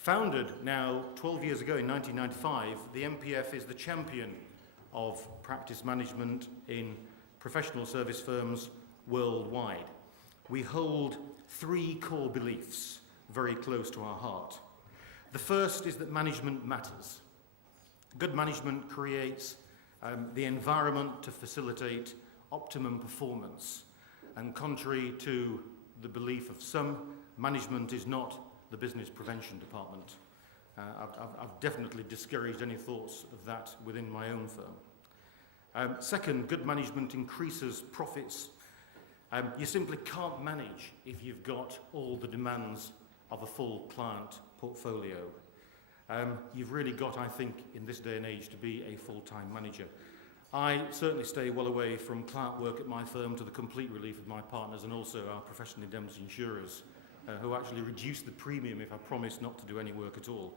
Founded now 12 years ago in 1995, the MPF is the champion of practice management in professional service firms worldwide. We hold 3 core beliefs very close to our heart. The first is that management matters. Good management creates the environment to facilitate optimum performance. And contrary to the belief of some, management is not the business prevention department. I've definitely discouraged any thoughts of that within my own firm. Second, good management increases profits. You simply can't manage if you've got all the demands of a full client portfolio. You've really got, I think, in this day and age, to be a full-time manager. I certainly stay well away from client work at my firm, to the complete relief of my partners and also our professional indemnity insurers, who actually reduce the premium if I promise not to do any work at all.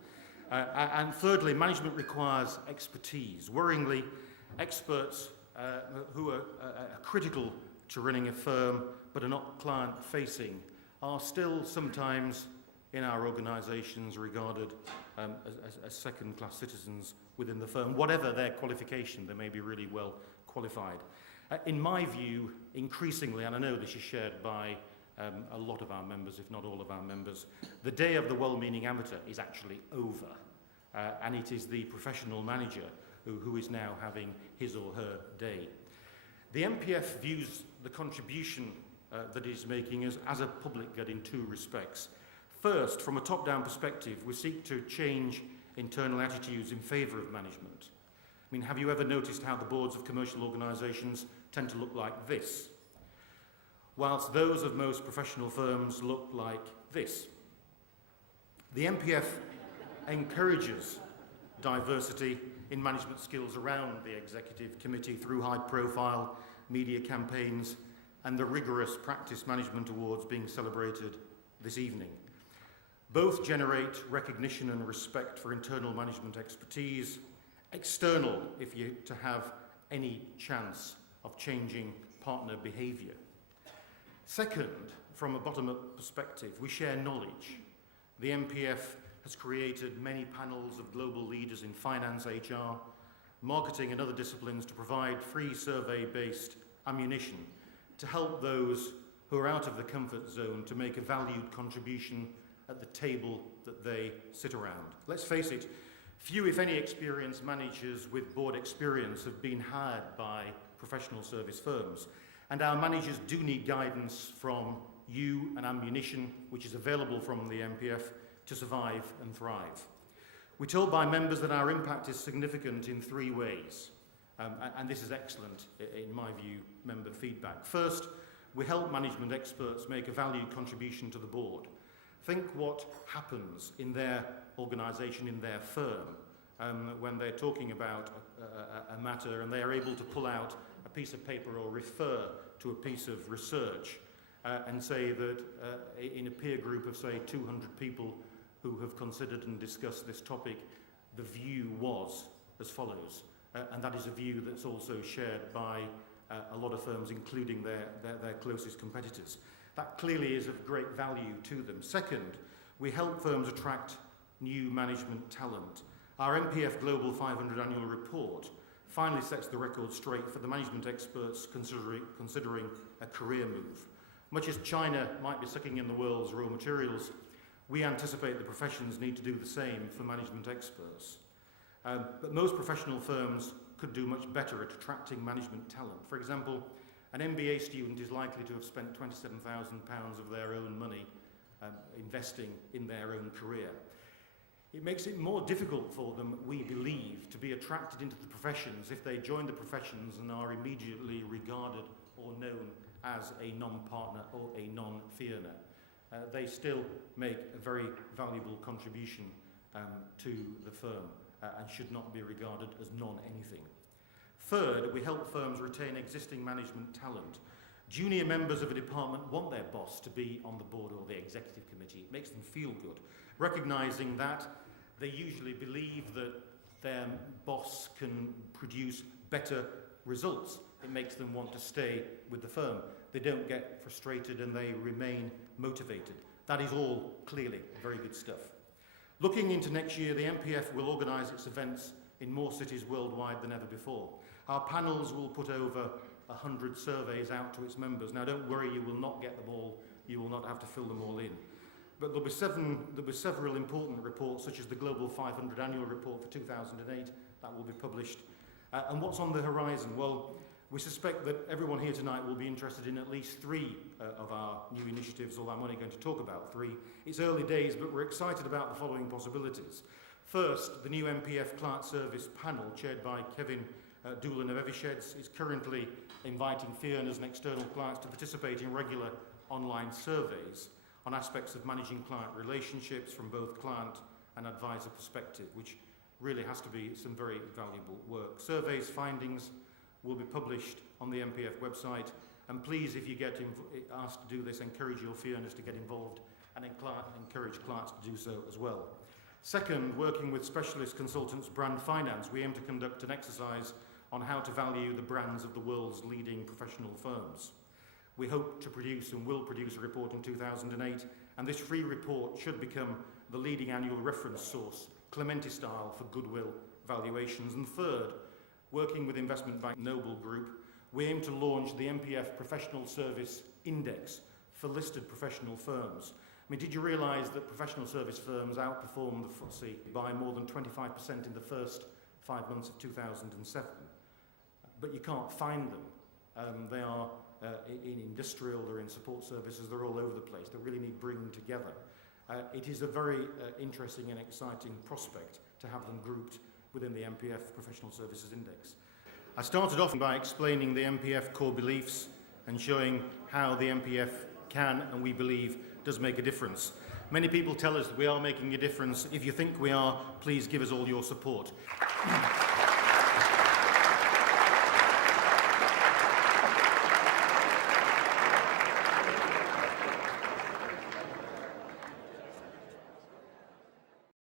And thirdly, management requires expertise. Worryingly, experts who are critical to running a firm but are not client-facing are still sometimes in our organisations regarded as second-class citizens within the firm. Whatever their qualification, they may be really well qualified. In my view, increasingly, and I know this is shared by a lot of our members, if not all of our members, the day of the well-meaning amateur is actually over, and it is the professional manager who is now having his or her day. The MPF views the contribution that it is making as a public good in 2 respects. First, from a top-down perspective, we seek to change internal attitudes in favour of management. I mean, have you ever noticed how the boards of commercial organisations tend to look like this, whilst those of most professional firms look like this? The MPF encourages diversity in management skills around the executive committee through high-profile media campaigns and the rigorous practice management awards being celebrated this evening. Both generate recognition and respect for internal management expertise, external if you're to have any chance of changing partner behaviour. Second, from a bottom-up perspective, we share knowledge. The MPF has created many panels of global leaders in finance, HR, marketing and other disciplines to provide free survey-based ammunition to help those who are out of the comfort zone to make a valued contribution at the table that they sit around. Let's face it, few, if any, experienced managers with board experience have been hired by professional service firms, and our managers do need guidance from you and ammunition, which is available from the MPF, to survive and thrive. We're told by members that our impact is significant in 3 ways, and this is excellent, in my view, member feedback. First, we help management experts make a valued contribution to the board. Think what happens in their organisation, in their firm, when they're talking about a matter and they are able to pull out a piece of paper or refer to a piece of research and say that in a peer group of, say, 200 people who have considered and discussed this topic, the view was as follows. And that is a view that's also shared by a lot of firms, including their closest competitors. That clearly is of great value to them. Second, we help firms attract new management talent. Our MPF Global 500 annual report finally sets the record straight for the management experts considering a career move. Much as China might be sucking in the world's raw materials, we anticipate the professions need to do the same for management experts. But most professional firms could do much better at attracting management talent. For example, an MBA student is likely to have spent £27,000 of their own money investing in their own career. It makes it more difficult for them, we believe, to be attracted into the professions if they join the professions and are immediately regarded or known as a non-partner or a non-fee earner. They still make a very valuable contribution to the firm and should not be regarded as non-anything. Third, we help firms retain existing management talent. Junior members of a department want their boss to be on the board or the executive committee. It makes them feel good, recognising that they usually believe that their boss can produce better results. It makes them want to stay with the firm. They don't get frustrated and they remain motivated. That is all clearly very good stuff. Looking into next year, the MPF will organise its events in more cities worldwide than ever before. Our panels will put over 100 surveys out to its members. Now, don't worry, you will not get them all. You will not have to fill them all in. But there'll be several important reports, such as the Global 500 Annual Report for 2008, that will be published. And what's on the horizon? Well, we suspect that everyone here tonight will be interested in at least 3 of our new initiatives, although I'm only going to talk about 3. It's early days, but we're excited about the following possibilities. First, the new MPF Client Service Panel, chaired by Kevin Doolan of Eversheds, is currently inviting fee earners and external clients to participate in regular online surveys on aspects of managing client relationships from both client and advisor perspective, which really has to be some very valuable work. Surveys findings will be published on the MPF website, and please, if you get asked to do this, encourage your fee earners to get involved and encourage clients to do so as well. Second, working with specialist consultants Brand Finance, we aim to conduct an exercise on how to value the brands of the world's leading professional firms. We hope to produce and will produce a report in 2008, and this free report should become the leading annual reference source, Clementi style, for goodwill valuations. And third, working with investment bank Noble Group, we aim to launch the MPF Professional Service Index for listed professional firms. I mean, did you realise that professional service firms outperformed the FTSE by more than 25% in the first 5 months of 2007? But you can't find them. They are in industrial, they're in support services, they're all over the place. They really need bringing together. It is a very interesting and exciting prospect to have them grouped within the MPF Professional Services Index. I started off by explaining the MPF core beliefs and showing how the MPF can, and we believe, does make a difference. Many people tell us that we are making a difference. If you think we are, please give us all your support.